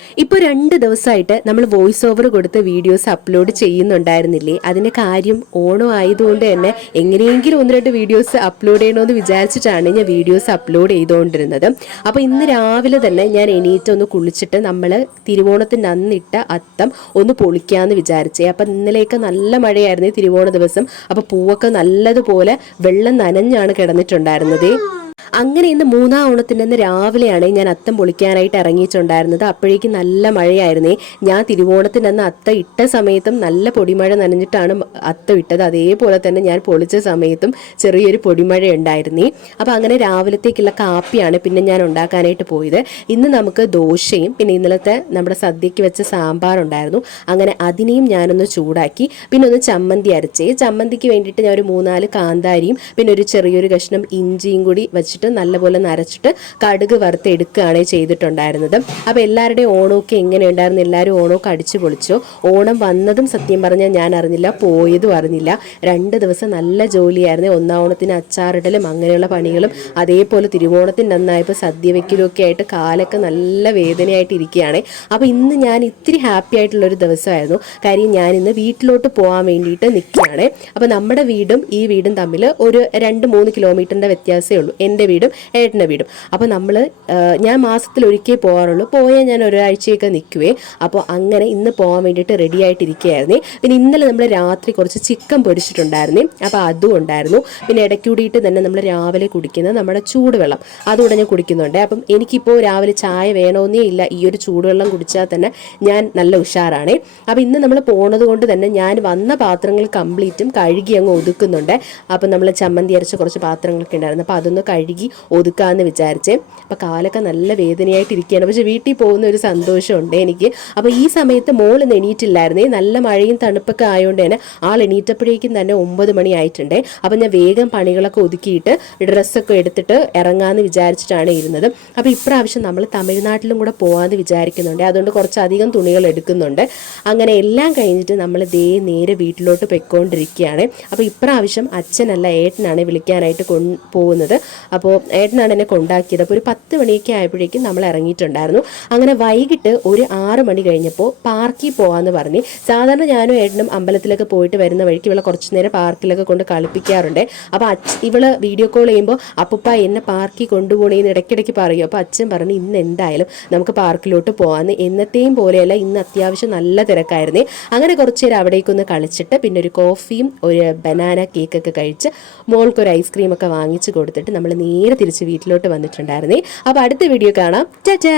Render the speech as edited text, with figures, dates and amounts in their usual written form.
ഇപ്പോൾ 2 ദിവസമായിട്ട് നമ്മൾ വോയിസ് ഓവർ കൊടുത്ത് വീഡിയോസ് അപ്ലോഡ് ചെയ്യുന്നുണ്ടായിരുന്നില്ലേ? അതിൻ്റെ കാര്യം ഓണം ആയതുകൊണ്ട് തന്നെ എങ്ങനെയെങ്കിലും 1-2 വീഡിയോസ് അപ്ലോഡ് ചെയ്യണമെന്ന് വിചാരിച്ചിട്ടാണ് ഞാൻ വീഡിയോസ് അപ്ലോഡ് ചെയ്തുകൊണ്ടിരുന്നത്. അപ്പോൾ ഇന്ന് രാവിലെ തന്നെ ഞാൻ എണീറ്റ് ഒന്ന് കുളിച്ചിട്ട് നമ്മൾ തിരുവോണത്തിൻ്റെ അന്നിട്ട അത്തം ഒന്ന് പൊളിക്കാമെന്ന് വിചാരിച്ചേ. അപ്പം ഇന്നലെയൊക്കെ നല്ല മഴയായിരുന്നു തിരുവോണ ദിവസം. അപ്പോൾ പൂവൊക്കെ നല്ലതുപോലെ വെള്ളം നനഞ്ഞാണ് കിടന്നിട്ടുണ്ടായിരുന്നത്. അങ്ങനെ ഇന്ന് 3-ാം ഓണത്തിൻ്റെ അന്ന് രാവിലെയാണ് ഞാൻ അത്തം പൊളിക്കാനായിട്ട് ഇറങ്ങിയിട്ടുണ്ടായിരുന്നത്. അപ്പോഴേക്കും നല്ല മഴയായിരുന്നേ. ഞാൻ തിരുവോണത്തിൻ്റെ അന്ന് അത്തം ഇട്ട സമയത്തും നല്ല പൊടിമഴ നനഞ്ഞിട്ടാണ് അത്തം ഇട്ടത്. അതേപോലെ തന്നെ ഞാൻ പൊളിച്ച സമയത്തും ചെറിയൊരു പൊടിമഴ ഉണ്ടായിരുന്നേ. അപ്പോൾ അങ്ങനെ രാവിലത്തേക്കുള്ള കാപ്പിയാണ് പിന്നെ ഞാൻ ഉണ്ടാക്കാനായിട്ട് പോയത്. ഇന്ന് നമുക്ക് ദോശയും പിന്നെ ഇന്നലത്തെ നമ്മുടെ സദ്യയ്ക്ക് വെച്ച സാമ്പാറുണ്ടായിരുന്നു. അങ്ങനെ അതിനെയും ഞാനൊന്ന് ചൂടാക്കി. പിന്നെ ഒന്ന് ചമ്മന്തി അരച്ചേ. ചമ്മന്തിക്ക് വേണ്ടിയിട്ട് ഞാൻ ഒരു 3-4 കാന്താരിയും പിന്നെ ഒരു ചെറിയൊരു കഷ്ണം ഇഞ്ചിയും കൂടി വെച്ചിട്ട് നല്ലപോലെ നരച്ചിട്ട് കടുക് വറുത്തെടുക്കുകയാണ് ചെയ്തിട്ടുണ്ടായിരുന്നത്. അപ്പോൾ എല്ലാവരുടെയും ഓണമൊക്കെ എങ്ങനെയുണ്ടായിരുന്നു? എല്ലാവരും ഓണമൊക്കെ അടിച്ചു പൊളിച്ചോ? ഓണം വന്നതും സത്യം പറഞ്ഞാൽ ഞാൻ അറിഞ്ഞില്ല, പോയതും അറിഞ്ഞില്ല. 2 ദിവസം നല്ല ജോലിയായിരുന്നു. 1-ാം ഓണത്തിന് അച്ചാറിടലും അങ്ങനെയുള്ള പണികളും അതേപോലെ തിരുവോണത്തിൻ്റെ അന്നായപ്പോൾ സദ്യ വെക്കലും ഒക്കെ ആയിട്ട് കാലൊക്കെ നല്ല വേദനയായിട്ട് ഇരിക്കുകയാണ്. അപ്പോൾ ഇന്ന് ഞാൻ ഇത്തിരി ഹാപ്പി ആയിട്ടുള്ളൊരു ദിവസമായിരുന്നു. കാര്യം ഞാനിന്ന് വീട്ടിലോട്ട് പോകാൻ വേണ്ടിയിട്ട് നിൽക്കുകയാണ്. അപ്പോൾ നമ്മുടെ വീടും ഈ വീടും തമ്മിൽ ഒരു 2-3 കിലോമീറ്ററിൻ്റെ വ്യത്യാസമേ ഉള്ളൂ, എൻ്റെ വീടും ഏട്ടൻ്റെ വീടും. അപ്പോൾ ഞാൻ മാസത്തിലൊരിക്കൽ പോകാറുള്ളൂ. പോയാൽ ഞാൻ ഒരാഴ്ചയൊക്കെ നിൽക്കുവേ. അപ്പോൾ അങ്ങനെ ഇന്ന് പോകാൻ വേണ്ടിയിട്ട് റെഡി ആയിട്ടിരിക്കുകയായിരുന്നേ. പിന്നെ ഇന്നലെ നമ്മൾ രാത്രി കുറച്ച് ചിക്കൻ പൊരിച്ചിട്ടുണ്ടായിരുന്നേ. അപ്പോൾ അതും ഉണ്ടായിരുന്നു. പിന്നെ ഇടയ്ക്ക് കൂടിയിട്ട് തന്നെ നമ്മൾ രാവിലെ കുടിക്കുന്ന നമ്മുടെ ചൂടുവെള്ളം അതുകൂടെ ഞാൻ കുടിക്കുന്നുണ്ട്. അപ്പം എനിക്കിപ്പോൾ രാവിലെ ചായ വേണമെന്നേ ഇല്ല. ഈ ഒരു ചൂടുവെള്ളം കുടിച്ചാൽ തന്നെ ഞാൻ നല്ല ഉഷാറാണ്. അപ്പോൾ ഇന്ന് നമ്മൾ പോണത് കൊണ്ട് തന്നെ ഞാൻ വന്ന പാത്രങ്ങൾ കംപ്ലീറ്റും കഴുകി അങ്ങ് ഒതുക്കുന്നുണ്ട്. അപ്പം നമ്മൾ ചമ്മന്തി അരച്ച കുറച്ച് പാത്രങ്ങളൊക്കെ ഉണ്ടായിരുന്നു. അപ്പോൾ അതൊന്ന് കഴുകി ഒതുക്കാമെന്ന് വിചാരിച്ചേ. അപ്പോൾ കാലൊക്കെ നല്ല വേദനയായിട്ടിരിക്കുകയാണ്. പക്ഷെ വീട്ടിൽ പോകുന്ന ഒരു സന്തോഷമുണ്ട് എനിക്ക്. അപ്പോൾ ഈ സമയത്ത് മോൾ എണീറ്റില്ലായിരുന്നേ. നല്ല മഴയും തണുപ്പൊക്കെ ആയതുകൊണ്ട് തന്നെ ആൾ എണീറ്റപ്പോഴേക്കും തന്നെ 9 മണി ആയിട്ടുണ്ട്. അപ്പോൾ ഞാൻ വേഗം പണികളൊക്കെ ഒതുക്കിയിട്ട് ഡ്രസ്സൊക്കെ എടുത്തിട്ട് ഇറങ്ങാമെന്ന് വിചാരിച്ചിട്ടാണ് ഇരുന്നത്. അപ്പോൾ ഇപ്രാവശ്യം നമ്മൾ തമിഴ്നാട്ടിലും കൂടെ പോകാമെന്ന് വിചാരിക്കുന്നുണ്ട്. അതുകൊണ്ട് കുറച്ചധികം തുണികൾ എടുക്കുന്നുണ്ട്. അങ്ങനെ എല്ലാം കഴിഞ്ഞിട്ട് നമ്മൾ നേരെ വീട്ടിലോട്ട് പൊയ്ക്കൊണ്ടിരിക്കുകയാണ്. അപ്പോൾ ഇപ്രാവശ്യം അച്ഛനല്ല ഏട്ടനാണ് വിളിക്കാനായിട്ട് പോകുന്നത്. അപ്പോൾ ഏട്ടനാണ് എന്നെ കൊണ്ടാക്കിയത്. അപ്പോൾ ഒരു 10 മണിയൊക്കെ ആയപ്പോഴേക്കും നമ്മൾ ഇറങ്ങിയിട്ടുണ്ടായിരുന്നു. അങ്ങനെ വൈകിട്ട് ഒരു 6 മണി കഴിഞ്ഞപ്പോൾ പാർക്കിൽ പോകാമെന്ന് പറഞ്ഞ്. സാധാരണ ഞാനും ഏട്ടനും അമ്പലത്തിലൊക്കെ പോയിട്ട് വരുന്ന വഴിക്ക് ഇവളെ കുറച്ച് നേരം പാർക്കിലൊക്കെ കൊണ്ട് കളിപ്പിക്കാറുണ്ട്. അപ്പോൾ ഇവള് വീഡിയോ കോൾ ചെയ്യുമ്പോൾ അപ്പൂപ്പ എന്നെ പാർക്കിൽ കൊണ്ടുപോകണമെന്ന് ഇടയ്ക്കിടയ്ക്ക് പറയും. അപ്പോൾ അച്ഛൻ പറഞ്ഞു ഇന്ന് എന്തായാലും നമുക്ക് പാർക്കിലോട്ട് പോകാമെന്ന്. എന്നത്തെയും പോലെയല്ല, ഇന്ന് അത്യാവശ്യം നല്ല തിരക്കായിരുന്നേ. അങ്ങനെ കുറച്ച് നേരം അവിടേക്കൊന്ന് കളിച്ചിട്ട് പിന്നെ ഒരു കോഫിയും ഒരു ബനാന കേക്കൊക്കെ കഴിച്ച് മോൾക്കൊരു ഐസ്ക്രീമൊക്കെ വാങ്ങിച്ച് കൊടുത്തിട്ട് നമ്മൾ നേരെ തിരിച്ച് വീട്ടിലോട്ട് വന്നിട്ടുണ്ടായിരുന്നേ. അപ്പോൾ അടുത്ത വീഡിയോ കാണാം. ടാറ്റാ.